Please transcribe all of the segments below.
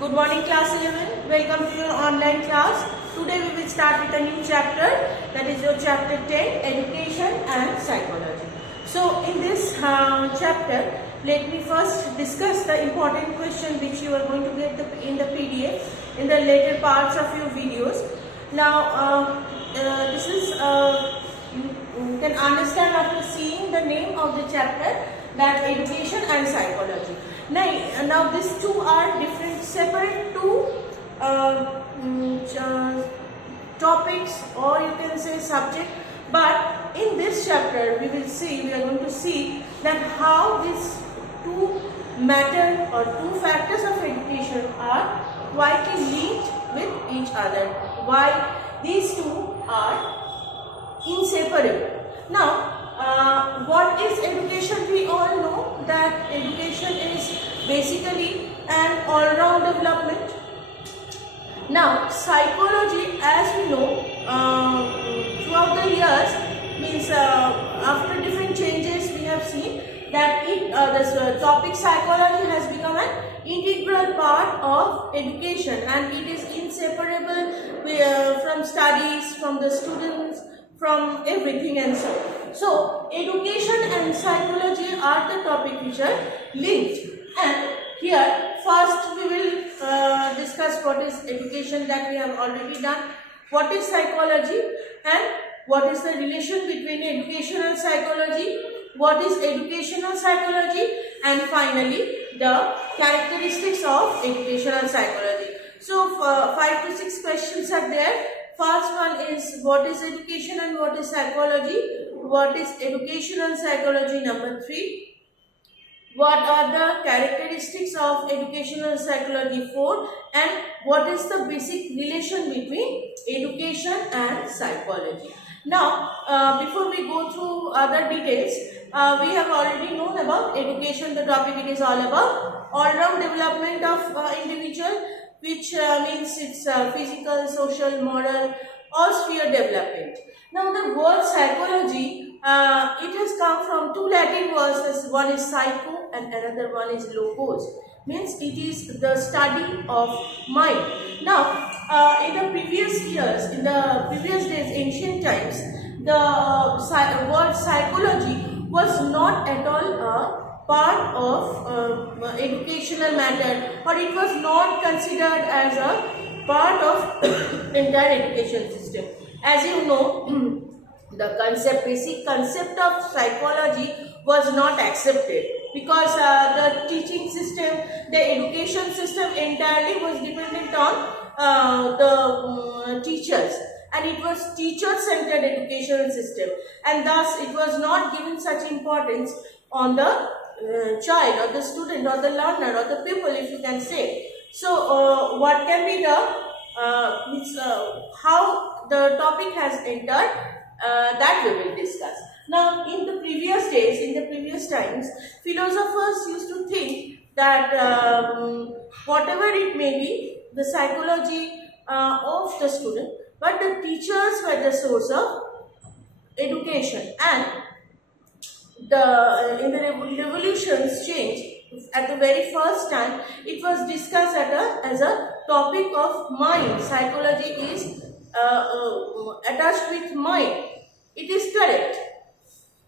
Good morning class 11. Welcome to your online class. Today we will start with a new chapter, that is your chapter 10, Education and Psychology. So in this chapter, let me first discuss the important question which you are going to get in the PDF in the later parts of your videos. Now this is you can understand after seeing the name of the chapter, that Education and Psychology. Now these two are different, separate two topics, or you can say subject, but in this chapter we are going to see that how these two matter or two factors of education are quietly linked with each other, why these two are inseparable. Now what is education? We all know that education is basically an all-round development. Now psychology, as we know, throughout the years, means after different changes we have seen that this topic psychology has become an integral part of education, and it is inseparable from studies, from the students, from everything and so on. So education and psychology are the topic which are linked, and here first we will discuss what is education, that we have already done, what is psychology and what is the relation between education and psychology, what is educational psychology, and finally the characteristics of educational psychology. So 5 to 6 questions are there. First one is what is education and what is psychology, what is educational psychology, number 3. What are the characteristics of educational psychology, 4, and what is the basic relation between education and psychology. Now, before we go through other details, we have already known about education. The topic it is all about all-round development of individual, which means it's physical, social, moral, all sphere development. Now, the word psychology, it has come from two Latin words. One is psycho and another one is logos. Means it is the study of mind. Now, in the previous years, in the previous days, ancient times, the word psychology was not at all a part of educational matter, or it was not considered as a part of entire education system. As you know, the basic concept of psychology was not accepted, because the teaching system, the education system entirely was dependent on the teachers, and it was teacher-centered education system, and thus it was not given such importance on the child or the student or the learner or the pupil, if you can say. So what can be the how the topic has entered, that we will discuss. Now, in the previous days, in the previous times, philosophers used to think that whatever it may be, the psychology of the student, but the teachers were the source of education, and in the revolutions change. At the very first time, it was discussed as a topic of mind. Psychology is attached with mind. It is correct.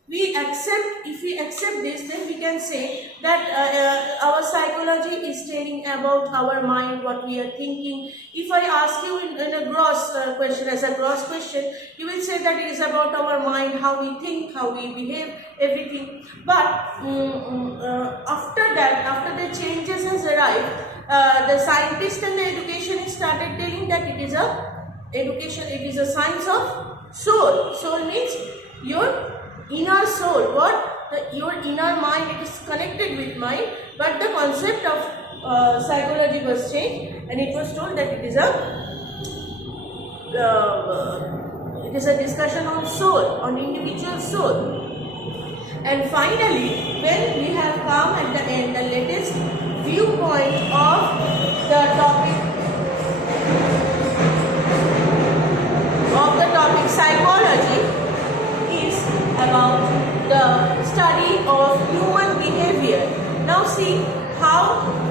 If we accept this, then we can say that our psychology is telling about our mind, what we are thinking. If I ask you in a gross question, as a gross question, you will say that it is about our mind, how we think, how we behave, everything. But after that, after the changes has arrived, the scientists and the education started telling that it is a science of soul. Soul means your inner soul. Your inner mind, it is connected with mind, but the concept of psychology was changed, and it was told that it is a discussion on soul, on individual soul. And finally, when we have come at the end, the latest viewpoint of the topic psychology is about the study of human behavior. Now see how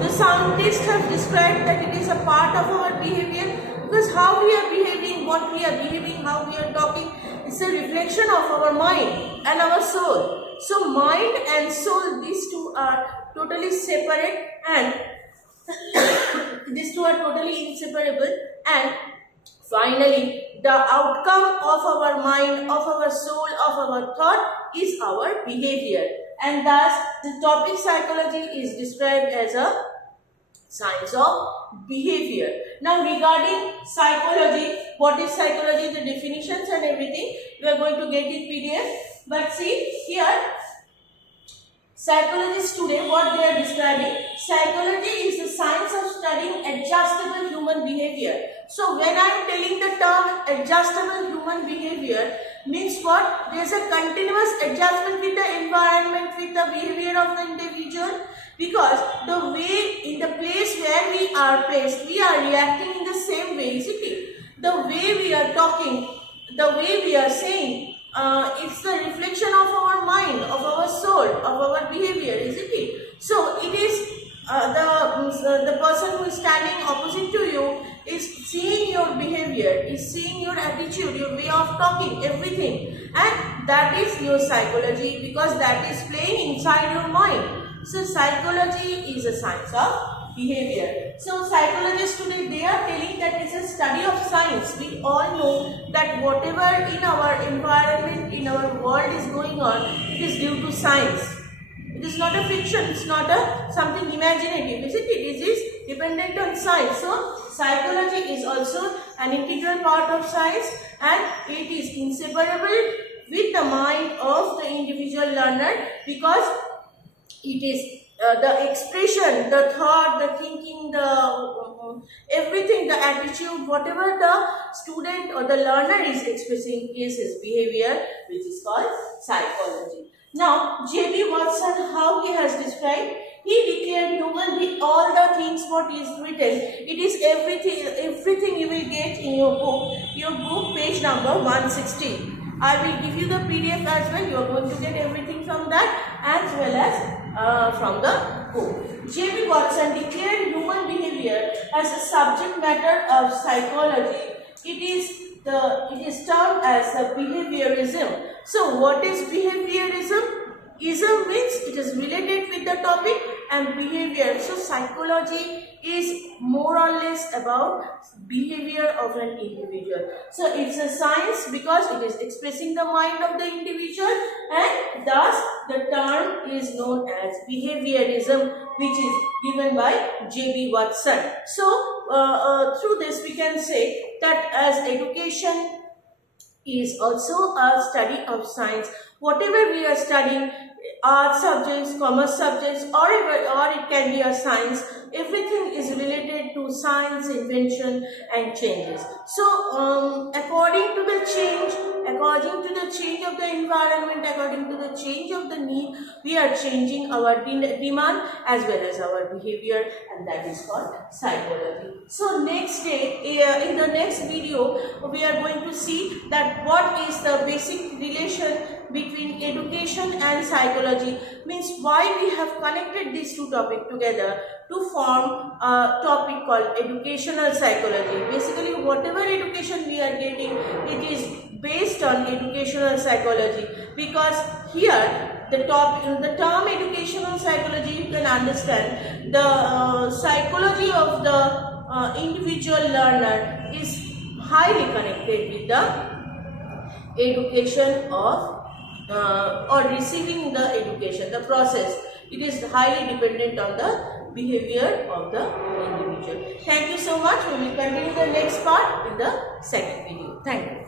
the scientists have described that it is a part of our behavior, because how we are behaving, what we are behaving, how we are talking, is a reflection of our mind and our soul. So mind and soul, these two are totally separate, and these two are totally inseparable, and finally the outcome of our mind, of our soul, of our thought is our behavior, and thus the topic psychology is described as a science of behavior. Now regarding psychology, what is psychology, the definitions and everything we are going to get in PDF, but see here psychologists today what they are describing, psychology is the science of studying adjustable human behavior. So when I am telling the term adjustable human behavior, means what? There is a continuous adjustment with the environment, with the behavior of the individual, because the way, in the place where we are placed, we are reacting in the same way, isn't it? The way we are talking, the way we are saying, it's the reflection of our mind, of our soul, of our behavior, isn't it? So it is the person who is standing opposite to you is seeing your behavior, is seeing your attitude, your way of talking, everything, and that is your psychology, because that is playing inside your mind. So psychology is a science of behavior. So psychologists today, they are telling that it's a study of science. We all know that whatever in our environment, in our world is going on, it is due to science. It is not a fiction, it's not a something imaginative, is it? It is dependent on science. So psychology is also an integral part of science, and it is inseparable with the mind of the individual learner, because it is the expression, the thought, the thinking, the everything, the attitude, whatever the student or the learner is expressing is his behavior, which is called psychology. Now, J.B. Watson, how he has described, he declared human being all the things what is written. It is everything you will get in your book page number 160. I will give you the PDF as well. You are going to get everything from that as well as from the book. J.B. Watson declared human behavior as a subject matter of psychology. It is termed as a behaviorism. So what is behaviorism? Ism means it is related with the topic, and behavior. So psychology is more or less about behavior of an individual. So it's a science because it is expressing the mind of the individual, and thus the term is known as behaviorism, which is given by J.B. Watson. So through this we can say that as education is also a study of science, whatever we are studying, art subjects, commerce subjects, or it can be a science, everything is related to science, invention and changes. So according to the change of the environment, according to the change of the need, we are changing our demand as well as our behavior, and that is called psychology. So next day, in the next video, we are going to see that what is the basic relation between education and psychology, means why we have connected these two topics together to form a topic called educational psychology. Basically, whatever education we are getting, it is based on educational psychology, because here the term educational psychology, you can understand the psychology of the individual learner is highly connected with the education of or receiving the education, the process. It is highly dependent on the behavior of the individual. Thank you so much. We will continue the next part in the second video. Thank you.